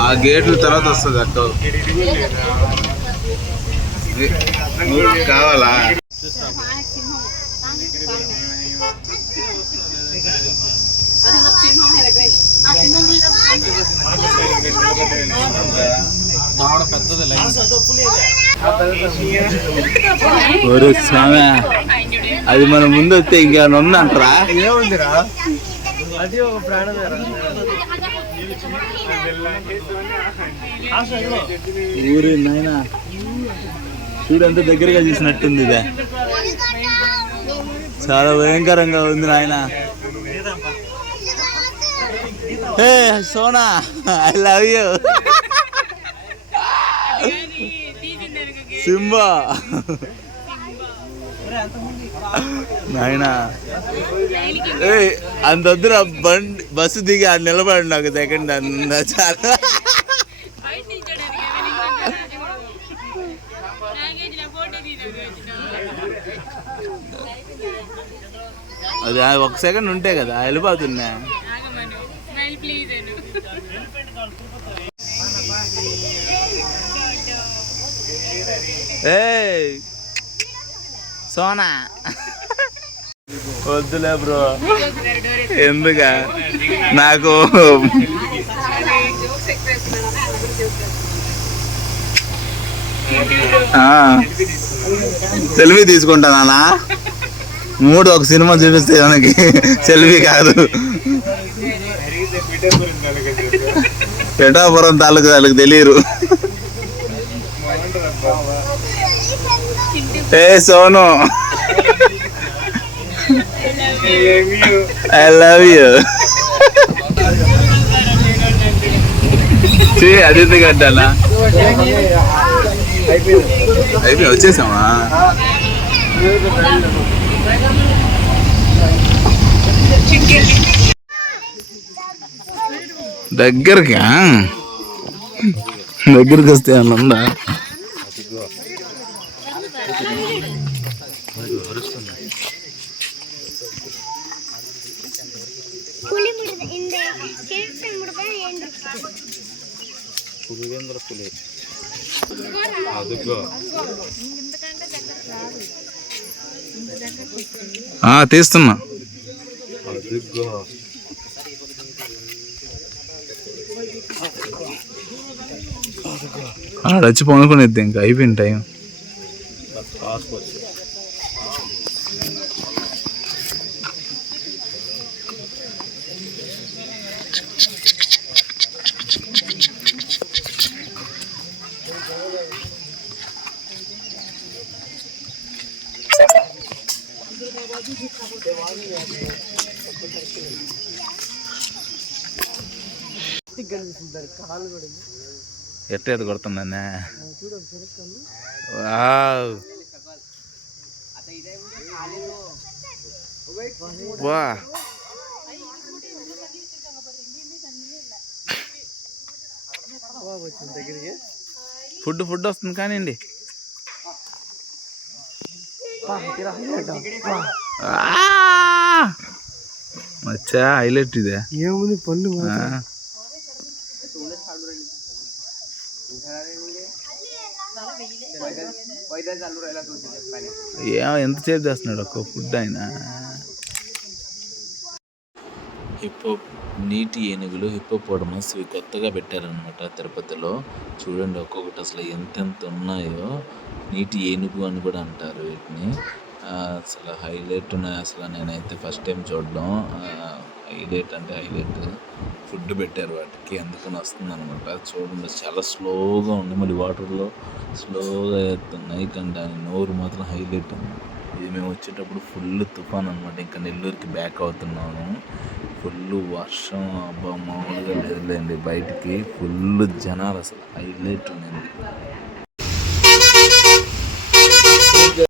ఆ గేట్ల తర్వాత వస్తుంది అక్క. కావాలా? అది మన ముందు వస్తే ఇంకేమైనా ఉందంటారా? ఏముందిరా, అది ఒక ప్రాణం. ఊరి నాయన చూడు ఎంత దగ్గరగా చూసినట్టుంది. ఇదే చాలా భయంకరంగా ఉంది నాయన. Hey Sona, I love you. Simba నాయనా, అంత వద్దున బండి బస్సు దిగి ఆడ నిలబడి నాకు సెకండ్ అన్న చాలా. అది ఒక సెకండ్ ఉంటే కదా వెళ్ళిపోతున్నా. ఏ సోనా వద్దులే బ్రో, ఎందుక నాకు సెల్ఫీ తీసుకుంటానా? మూడు ఒక సినిమా చూపిస్తే మనకి సెల్ఫీ కాదు. పిఠాపురం తాలూకు వాళ్ళకి తెలియరు. ఏ సోను, ఐ లవ్ యూ. అది ఎందుకంటానా? అయిపోయి వచ్చేసామా? దగ్గరికి వస్తే అన్నుందా? తీస్తున్నా. ఆడొచ్చి పనుకునేద్ది, ఇంకా అయిపోయింది టైం. ఎట్టేది కొడుతుందన్నా? వా ఫుడ్ వస్తుంది కానివ్వండి. మచ్చా హైలైట్ ఇదే. ఏముంది పళ్ళు ఎంతసేపు చేస్తున్నాడు ఒక్క ఫుడ్ ఆయన. నీటి ఏనుగులు హిప్పోపోటమస్ ఇవి కొత్తగా పెట్టారనమాట తిరుపతిలో. చూడండి ఒక్కొక్కటి అసలు ఎంతెంత ఉన్నాయో. నీటి ఏనుగు అని కూడా అంటారు వీటిని. అసలు హైలైట్ ఉన్నాయి. అసలు నేనైతే ఫస్ట్ టైం చూడడం. హైలైట్ అంటే హైలైట్. ఫుడ్ పెట్టారు వాటికి, అందుకని వస్తుంది అనమాట. చూడండి చాలా స్లోగా ఉంది, మళ్ళీ వాటర్లో స్లోగా వేస్తున్నాయి. కానీ దాని నోరు మాత్రం హైలైట్. ఇది మేము వచ్చేటప్పుడు ఫుల్ తుఫాన్ అనమాట. ఇంకా నెల్లూరుకి బ్యాక్ అవుతున్నాము. ఫుల్ వర్షం, అబ్బా మామూలుగా లేదులేండి. బయటికి ఫుల్ జనాలు, అసలు హైలైట్ ఉంది.